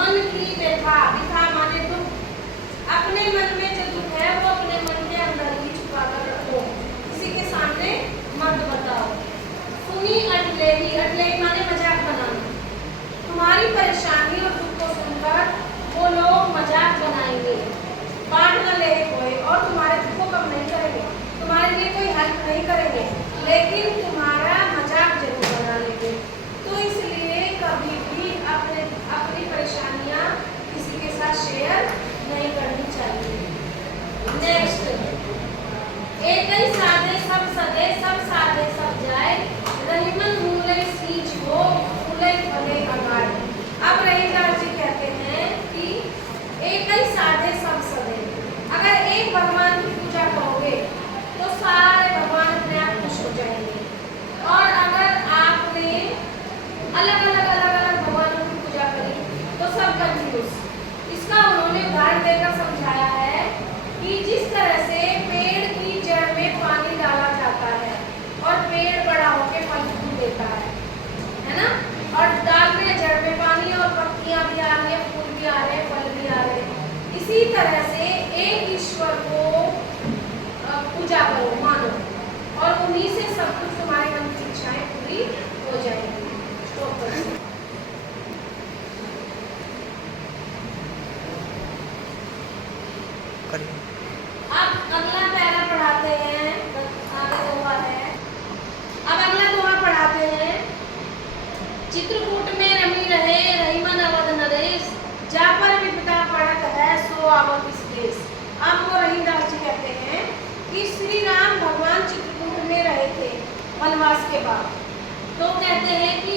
मन की व्यथा, व्यथा माने दुख, अपने मन में जो दुख है वो अपने मन के अंदर ही छुपा कर रखो, किसी के सामने मत बताओ। सुनी अटलेही, अटलेही माने मजाक बनाना। तुम्हारी परेशानी और दुख को सुनकर वो लोग मजाक बनाएंगे, बाट न ले कोई, और तुम्हारे दुख को कम नहीं करेंगे, तुम्हारे लिए कोई हेल्प नहीं करेंगे, लेकिन तुम्हारा मजाक जरूर बना लेंगे। तो इसलिए कभी भी अपनी परेशानियां किसी के साथ शेयर नहीं करनी चाहिए। नेक्स्ट, एक ही साधे सब सदे, सब साधे सब जाए, रहीमन मूले सींच हो, फूले फले अगाड़। अब रहीमदास जी कहते हैं कि एक ही साधे सब सदे, अगर एक भगवान की पूजा करोगे तो सारे भगवान अपने आप खुश हो जाएंगे, और अगर आपने अलग अलग भगवानों की पूजा करी तो सब कंफ्यूज। इसका उन्होंने उदाहरण देकर समझाया है कि जिस तरह से पेड़ की जड़ में पानी डाला जाता है और पेड़ बड़ा होकर फल फूल देता है ना, और डाल रहे जड़ में पानी और पत्तियां भी आ रही है, फूल भी आ रहे हैं, फल भी आ रहे हैं। इसी तरह से एक ईश्वर को पूजा करो, मानो, और उन्हीं से सब कुछ तुम्हारे मन की इच्छाएं पूरी हो जाएंगी। अब अगला पैरा पढ़ाते हैं, आगे दोहा है। अब अगला दोहा पढ़ाते हैं। चित्रकूट में रमी रहे, रहीमन अवध नरेश, जा पर विपदा पड़त है, सो आवत इस देश। अब वो रहीमदास जी कहते हैं कि श्री राम भगवान चित्रकूट में रहे थे वनवास के बाद, तो कहते हैं कि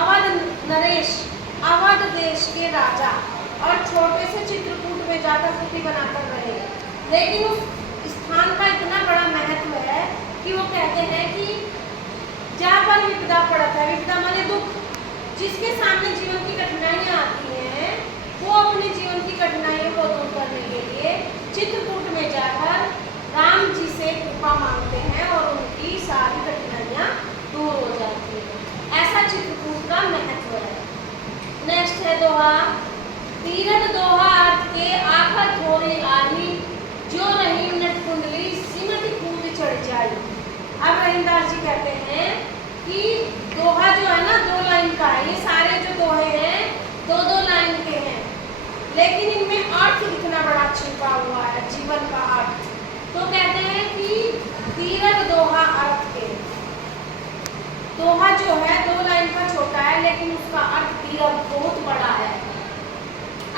अवध नरेश, अवध देश के राजा, और छोटे से चित्रकूट में जाकर कुटी बनाकर रहे, लेकिन उस स्थान का इतना बड़ा महत्व है कि वो कहते हैं कि जहाँ पर विपदा पड़त है, विपदा माने दुख, जिसके सामने जीवन की कठिनाइयाँ आती हैं, वो अपने जीवन की कठिनाइयों को दूर करने के लिए चित्रकूट में जाकर राम जी से कृपा मांगते हैं और उनकी सारी कठिनाइयाँ दूर हो जाती है। ऐसा चित्रकूट का महत्व है। नेक्स्ट है दोहा। तीरथ दोहा अर्थ के आखर थोड़ी आही, जो रहीम नट कुंडली सिमट कूद चढ़ जाई। अब रहीमदास जी कहते हैं कि दोहा जो है ना, 2 लाइन का है। ये सारे जो दोहे हैं 2-2 लाइन के हैं, लेकिन इनमें अर्थ इतना बड़ा छिपा हुआ है, जीवन का अर्थ। तो कहते हैं कि तीरथ दोहा अर्थ के, दोहा जो है 2 लाइन का छोटा है, लेकिन उसका अर्थ तीरथ बहुत बड़ा है।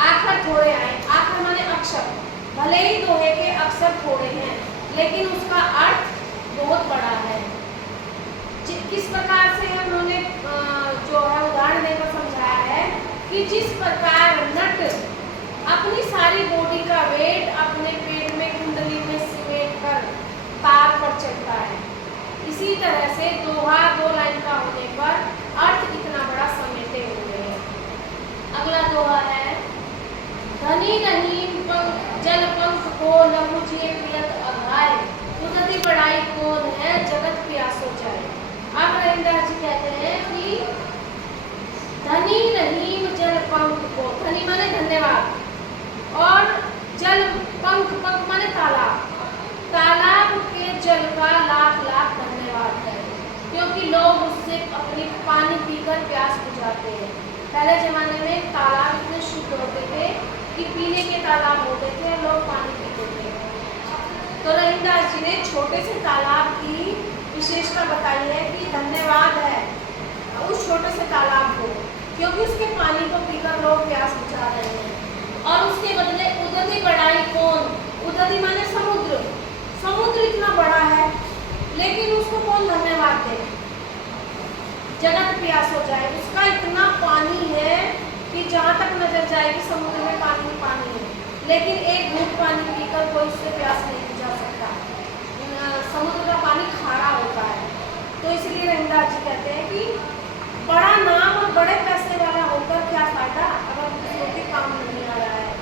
आखर थोड़े आए, आखर माने अक्षर, भले ही दोहे के अक्षर थोड़े हैं, लेकिन उसका अर्थ बहुत बड़ा है। किस प्रकार से उन्होंने जो है उदाहरण देकर समझाया है कि जिस प्रकार नट अपनी सारी बॉडी का वेट अपने पेट में कुंडली में समेट कर तार पर चढ़ता है, इसी तरह से दोहा 2 लाइन का होने पर अर्थ इतना बड़ा समेटे हुए हैं। अगला दोहा है। धनी रहीम जल पंख को लघु जिए पियत अघाय, उदति बढ़ाई कौन है जगत प्यासो जाए। अब रहीमदास जी कहते हैं कि धनी रहीम जल पंख को, धनी माने धन्यवाद, और जल पंख, पंख माने तालाब, तालाब के जल का लाख लाख धन्यवाद है, क्योंकि लोग उससे अपनी पानी पीकर प्यास बुझाते हैं। पहले जमाने में तालाब इतने शुद्ध होते थे कि पीने के तालाब होते थे, लोग पानी पीते थे। तो रहीमदास जी ने छोटे से तालाब की विशेषता बताई है कि धन्यवाद है उस छोटे से तालाब को, क्योंकि उसके पानी को पीकर लोग प्यास बुझा रहे हैं। और उसके बदले उदति बढ़ाई कौन, उदति माने समुद्र, समुद्र इतना बड़ा है, लेकिन उसको कौन धन्यवाद दे। जगत प्यास हो जाए, उसका इतना पानी है कि जहाँ तक नजर जाएगी समुद्र में पानी पानी है, लेकिन एक घूंट पानी पीकर कोई उससे प्यास नहीं बुझा सकता। समुद्र का पानी खारा होता है। तो इसलिए रहीमदास जी कहते हैं कि बड़ा नाम और बड़े पैसे वाला होकर क्या फायदा अगर दूसरों के काम नहीं आ रहा है,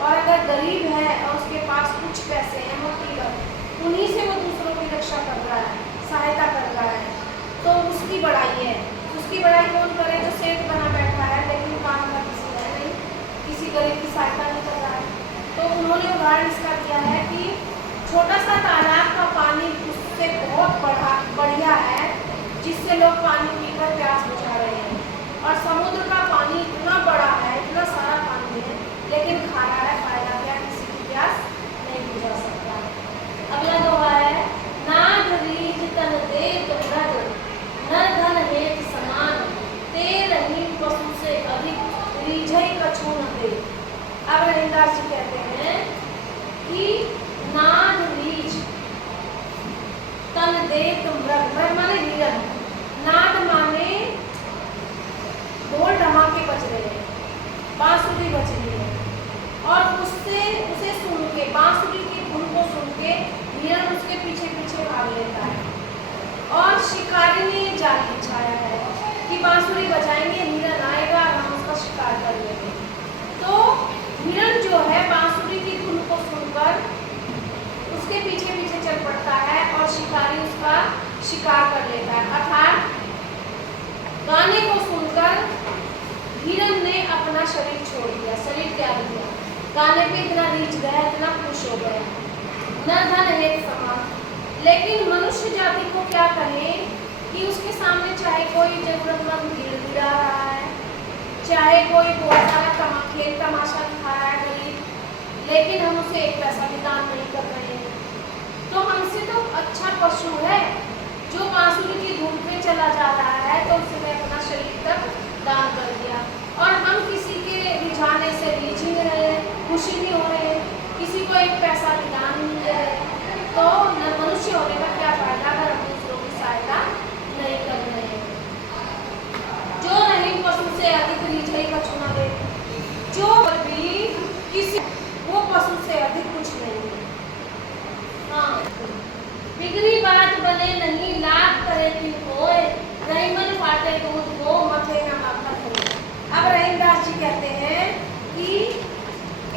और अगर गरीब है और उसके पास कुछ पैसे हैं, मोटी रकम, उन्हीं से वो दूसरों की रक्षा कर रहा है, सहायता कर रहा है, तो उसकी बड़ाई है। उसकी बड़ाई कौन करे जो सेठ बना बैठा है लेकिन काम का किसी है नहीं। दे। अब रहीमदास जी कहते हैं कि नाद रीछ तन देत मृग, मृग माने हिरण, नाद माने ढोल ढमाके बज रहे हैं, बांसुरी बज रही है, और उसे सुन के, बांसुरी की धुन को सुन के हिरण उसके पीछे पीछे भाग लेता है। और शिकारी ने जाल बिछाया है कि बांसुरी बजाएंगे, हिरण आएगा और हम उसका शिकार कर लेंगे। तो हिरण जो है बांसुरी की धुन को सुनकर उसके पीछे पीछे चल पड़ता है और शिकारी उसका शिकार कर लेता है। अर्थात गाने को सुनकर हिरण ने अपना शरीर छोड़ दिया, शरीर त्याग दिया, गाने पे इतना रीझ गया, इतना खुश हो गया, न धन हेत समान। लेकिन मनुष्य जाति को क्या कहें कि उसके सामने चाहे कोई जरूरतमंद भीड़ भिड़ा रहा है, चाहे कोई बहुत सारा खेल तमाशा दिखा रहा है गरीब, लेकिन हम उसे एक पैसा भी दान नहीं कर रहे हैं। तो हमसे तो अच्छा पशु है जो बांसुरी की धुन पे चला जा रहा है, तो उसने अपना शरीर तक दान कर दिया। और हम किसी के रिझाने से रीझ नहीं रहे, खुशी नहीं हो रहे, किसी को एक पैसा भी दान नहीं दे रहे, तो मनुष्य होने का क्या फायदा अगर हम दूसरों की सहायता नहीं कर रहे हैं। जो नहीं पशु से अधिक रीझ कछु न दे, जो भी किसी वो पशु से अधिक कुछ नहीं है। हाँ, बिगड़ी बात बने नहीं, लाभ करे कि होए, रहीमन फाटे दूध हो, मथे न माखन हो। अब रहीमदास जी कहते हैं कि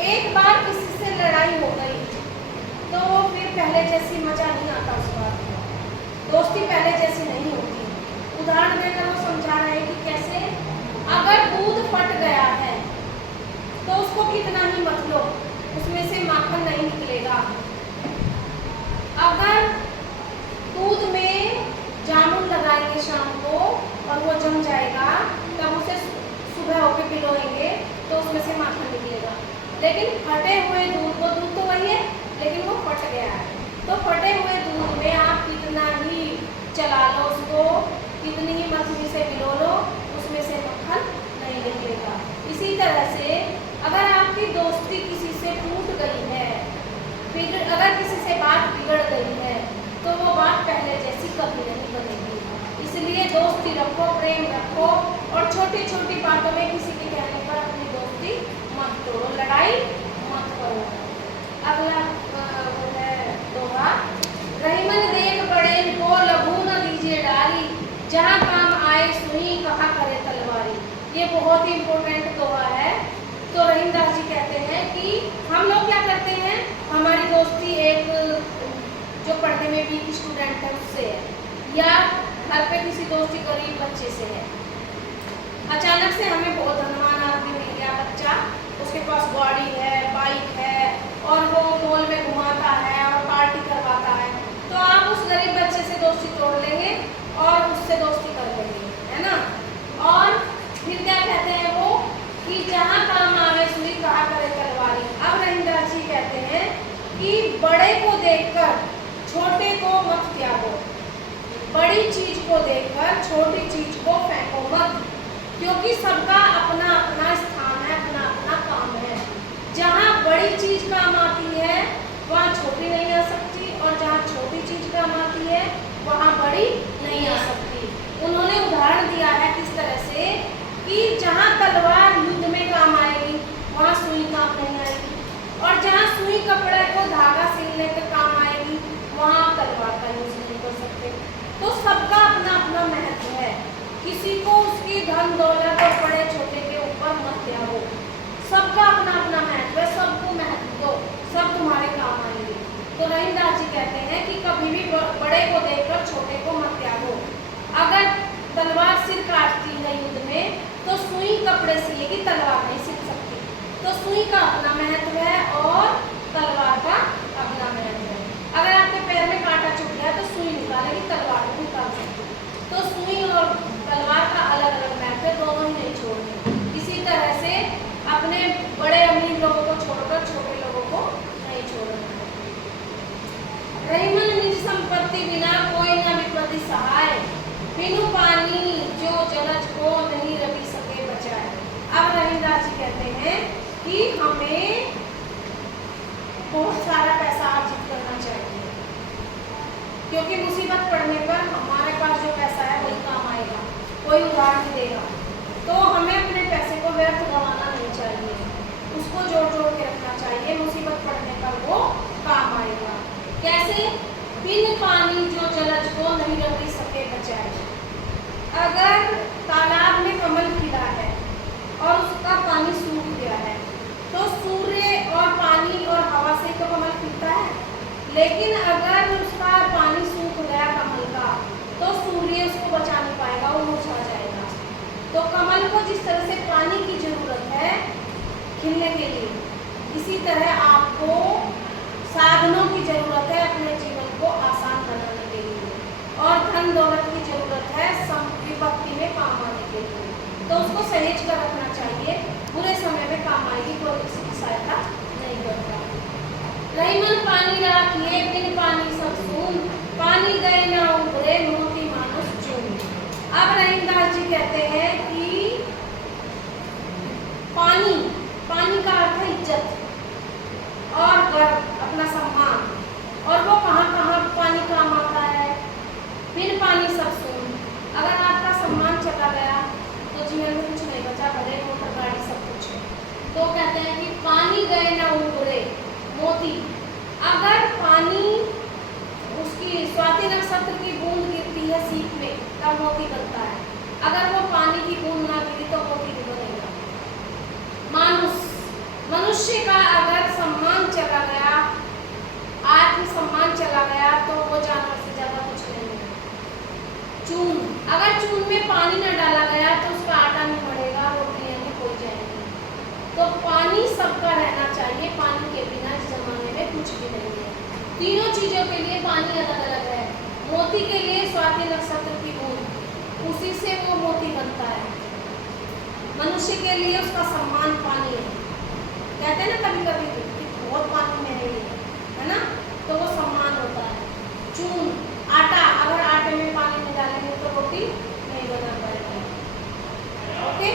एक बार किसी से लड़ाई हो गई तो फिर पहले जैसी मजा नहीं आता, उस बात में दोस्ती पहले जैसी नहीं होती। उदाहरण देकर वो समझा रहे हैं कि कैसे अगर दूध फट गया है तो उसको कितना ही मत लो, उसमें से माखन नहीं निकलेगा। अगर दूध में जामुन लगाएंगे शाम को और वो जम जाएगा, तब उसे सुबह होकर पिलोएंगे तो उसमें से माखन निकलेगा। लेकिन फटे हुए दूध, वो दूध तो वही है लेकिन वो फट गया है, तो फटे हुए दूध में आप कितना ही चला लो उसको, कितनी ही मछली से पिलो लो, उसमें से मक्खन नहीं निकलेगा। इसी तरह से अगर आपकी दोस्ती किसी से टूट गई है, अगर किसी से बात बिगड़ गई है, तो वो बात पहले जैसी कभी नहीं बनेगी। इसलिए दोस्ती रखो, प्रेम रखो, और छोटी छोटी बातों में किसी के कहने पर अपनी दोस्ती मत तोड़ो, लड़ाई मत करो। अगला वो है दोहा, रहीमन देख बड़े को लघु न दीजिए डारी, जहाँ काम आए सुई कहा करे तलवारी। ये बहुत ही इम्पोर्टेंट दोहा है। तो रहीमदास जी कहते हैं कि हम लोग क्या करते हैं, हमारी दोस्ती एक जो पढ़ने में वीक स्टूडेंट है उससे है, या घर पे किसी दोस्ती गरीब बच्चे से है। अचानक से हमें बहुत धनवान आदमी मिल गया बच्चा, उसके पास गाड़ी है, बाइक है, और वो मॉल में घुमाता है और पार्टी करवाता है, तो आप उस गरीब बच्चे से दोस्ती तोड़ लेंगे और उससे दोस्ती कर लेंगे, है ना। और फिर क्या कहते हैं वो कि जहाँ काम आवे सुई कहा करे तलवारी। अब रहीमदास जी कहते हैं कि बड़े को देखकर छोटे को मत त्यागो, बड़ी चीज को देखकर छोटी चीज को फेंको मत, क्योंकि सबका अपना अपना स्थान है, अपना अपना काम है। जहाँ बड़ी चीज काम आती है वहाँ छोटी नहीं आ सकती, और जहाँ छोटी चीज काम आती है वहाँ बड़ी नहीं आ सकती। उन्होंने उदाहरण दिया है किस तरह से कि जहाँ तलवार युद्ध में काम आएगी वहाँ सुई काम नहीं आएगी, और जहाँ सुई कपड़े को धागा सिलने के काम आएगी वहाँ तलवार का यूज नहीं कर सकते। तो सबका अपना अपना महत्व है, किसी को उसकी धन दौलत और बड़े छोटे के ऊपर मत त्यागो, सबका अपना अपना महत्व है, सबको महत्व दो, सब तुम्हारे काम आएंगे। तो रहीमदास जी कहते हैं कि कभी भी बड़े को देखकर छोटे को मत त्यागो। अगर तलवार सिर काटती है युद्ध में तो सुई कपड़े सिलेगी, तलवार नहीं सिल सकती। तो सुई का अपना महत्व है और तलवार का अपना महत्व है। अगर आपके पैर में कांटा चुभ गया तो सुई निकालेगी, तलवार नहीं निकाल सकती। तो सुई और तलवार का अलग अलग महत्व है, दोनों ही नहीं छोड़ने। इसी तरह से अपने बड़े अमीर लोगों को छोड़कर छोटे लोगों को नहीं छोड़ना। रहीमन निज संपत्ति बिना कोई न विपत्ति सहाय, बिनु पानी जो जलज को नहीं रवि सके बचाए। अब रहीमदास जी कहते हैं कि हमें बहुत सारा पैसा अर्जित करना चाहिए, क्योंकि मुसीबत पड़ने पर हमारे पास जो पैसा है वही काम आएगा, कोई उधार नहीं देगा। तो हमें अपने पैसे को व्यर्थ गंवाना नहीं चाहिए, उसको जोड़ जोड़ के रखना चाहिए, मुसीबत पड़ने पर वो काम आएगा। कैसे? बिन पानी जो जलज को नहीं रख सके बचाए। अगर तालाब में कमल खिला है और उसका पानी सूख गया है, तो सूर्य और पानी और हवा से तो कमल खिलता है, लेकिन अगर उसका पानी सूख गया कमल का, तो सूर्य उसको बचा नहीं पाएगा, वो मुरझा जाएगा। तो कमल को जिस तरह से पानी की जरूरत है खिलने के लिए, इसी तरह आपको साधनों की जरूरत है अपने जीवन को आसान बनाने के लिए, और धन दौलत की जरूरत है विपत्ति में काम आने के लिए। तो उसको सहेज कर रखना चाहिए, बुरे समय में काम आएगी, कोई किसी की सहायता नहीं करता। रही मन पानी राखिए बिन पानी सब सून, पानी गए ना उबरे मोती मानुष चून। अब रहीमदास जी कहते हैं कि पानी, पानी का अर्थ है इज्जत और गर्व, अपना सम्मान, और वो कहाँ कहाँ पानी काम आता है? बिन पानी सब सून। अगर आपका सम्मान चला गया तो जीवन में कुछ नहीं बचा, भले मोटर गाड़ी सब कुछ है। तो कहते हैं कि पानी गए ना उबरे मोती। अगर पानी, उसकी स्वाति नक्षत्र की बूंद गिरती है सीप में तब मोती बनता है, अगर वो पानी की बूंद ना गिरी तो मोती नहीं बनेगा। मनुष्य का अगर सम्मान चला गया, आत्मसम्मान चला गया, तो वो जानवर से ज्यादा कुछ नहीं है। चून, अगर चून में पानी न डाला गया तो उसका आटा नहीं बढ़ेगा, रोटियां नहीं हो जाएंगी। तो पानी सबका रहना चाहिए, पानी के बिना इस जमाने में कुछ भी नहीं है। तीनों चीजों के लिए पानी अलग अलग है। मोती के लिए स्वाति नक्षत्र की बूंद, उसी से वो मोती बनता है। मनुष्य के लिए उसका सम्मान पानी है। कहते हैं ना कभी कभी कि बहुत पानी मेरे लिए है ना, तो वो सम्मान होता है। चून, आटा, अगर आटे में पानी नहीं डालेंगे तो रोटी नहीं बना पाएगी। ओके।